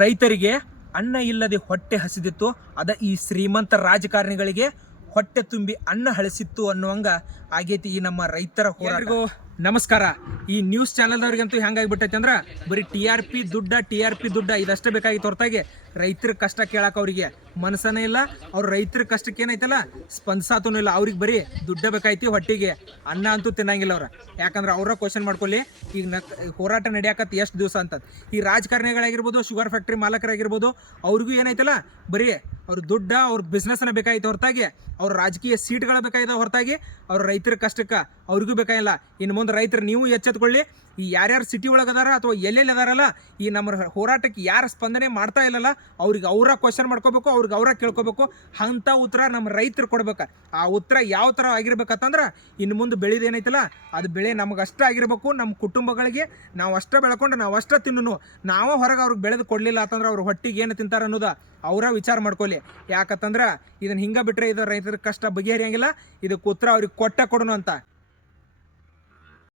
ರೈತರಿಗೆ ಅನ್ನ ಇಲ್ಲದೆ ಹೊಟ್ಟೆ ಹಸಿದಿತ್ತು, ಅದ ಈ ಶ್ರೀಮಂತ ರಾಜಕಾರಣಿಗಳಿಗೆ ಹೊಟ್ಟೆ ತುಂಬಿ ಅನ್ನ ಹಳಸಿತ್ತು ಅನ್ನುವಂಗ ಆಗೈತಿ ಈ ನಮ್ಮ ರೈತರ ಹೋರಾಟ. ನಮಸ್ಕಾರ. ಈ ನ್ಯೂಸ್ ಚಾನಲ್ದವ್ರಿಗಂತೂ ಹೆಂಗಾಗ್ಬಿಟ್ಟೈತಿ ಅಂದ್ರೆ ಬರೀ TRP ದುಡ್ಡ ಇದಷ್ಟೇ ಬೇಕಾಗಿತ್ತು ಹೊರತಾಗಿ ರೈತರ ಕಷ್ಟ ಕೇಳಕ್ಕೆ ಅವರಿಗೆ ಮನಸ್ಸನೇ ಇಲ್ಲ. ಅವ್ರ ರೈತರ ಕಷ್ಟಕ್ಕೆ ಏನೈತಲ್ಲ ಸ್ಪಂದಿಸಾತೂ ಇಲ್ಲ. ಅವ್ರಿಗೆ ಬರೀ ದುಡ್ಡ ಬೇಕಾಯ್ತಿ, ಹೊಟ್ಟಿಗೆ ಅನ್ನ ಅಂತೂ ತಿನ್ನಂಗಿಲ್ಲ ಅವ್ರ. ಯಾಕಂದ್ರೆ ಅವರ ಕ್ವಶನ್ ಮಾಡ್ಕೊಳ್ಳಿ, ಈಗ ಹೋರಾಟ ನಡೆಯಕತ್ತು ಎಷ್ಟು ದಿವಸ ಅಂತ. ಈ ರಾಜಕಾರಣಿಗಳಾಗಿರ್ಬೋದು, ಶುಗರ್ ಫ್ಯಾಕ್ಟ್ರಿ ಮಾಲಕರಾಗಿರ್ಬೋದು, ಅವ್ರಿಗೂ ಏನೈತಲ್ಲ ಬರೀ ಅವ್ರ ದುಡ್ಡ, ಅವ್ರ ಬಿಸ್ನೆಸ್ನ ಬೇಕಾಯ್ತು ಹೊರತಾಗಿ, ಅವ್ರ ರಾಜಕೀಯ ಸೀಟ್ಗಳ ಬೇಕಾಯ್ತು ಹೊರತಾಗಿ ಅವ್ರ ರೈತರ ಕಷ್ಟಕ್ಕೆ ಅವ್ರಿಗೂ ಬೇಕಾಗಿಲ್ಲ. ಇನ್ನು ಮುಂದೆ ರೈತರು ನೀವು ಎಚ್ಚೆತ್ಕೊಳ್ಳಿ. ಈ ಯಾರ್ಯಾರು ಸಿಟಿ ಒಳಗದಾರ ಅಥವಾ ಎಲ್ಲೆಲ್ಲಿ ಅದಾರಲ್ಲ, ಈ ನಮ್ಮ ಹೋರಾಟಕ್ಕೆ ಯಾರು ಸ್ಪಂದನೆ ಮಾಡ್ತಾ ಇಲ್ಲಲ್ಲ ಅವ್ರಿಗೆ ಅವರ ಕ್ವಶನ್ ಮಾಡ್ಕೋಬೇಕು, ಅವ್ರಿಗೆ ಅವರ ಕೇಳ್ಕೋಬೇಕು. ಅಂಥ ಉತ್ತರ ನಮ್ಮ ರೈತರು ಕೊಡ್ಬೇಕು. ಆ ಉತ್ತರ ಯಾವ ಥರ ಆಗಿರ್ಬೇಕಂತಂದ್ರೆ, ಇನ್ನು ಮುಂದೆ ಬೆಳೆದೇನೈತಲ್ಲ ಅದು ಬೆಳೆ ನಮಗಷ್ಟೇ ಆಗಿರ್ಬೇಕು. ನಮ್ಮ ಕುಟುಂಬಗಳಿಗೆ ನಾವು ಅಷ್ಟೇ ಬೆಳ್ಕೊಂಡು ನಾವು ಅಷ್ಟೇ ತಿನ್ನು. ನಾವು ಹೊರಗೆ ಅವ್ರಿಗೆ ಬೆಳೆದು ಕೊಡಲಿಲ್ಲ ಅಂತಂದ್ರೆ ಅವ್ರ ಹೊಟ್ಟಿಗೆ ಏನು ತಿಂತಾರೆ ಅನ್ನೋದು ಅವರ ವಿಚಾರ ಮಾಡ್ಕೊಳ್ಳಿ. ಯಾಕಂತಂದ್ರೆ ಇದನ್ನು ಹಿಂಗೆ ಬಿಟ್ಟರೆ ಇದು ರೈತರ ಕಷ್ಟ ಬಗೆಹರಿಯಂಗಿಲ್ಲ. ಇದಕ್ಕೆ ಉತ್ತರ ಅವ್ರಿಗೆ ಕೊಡೋಣ ಅಂತ.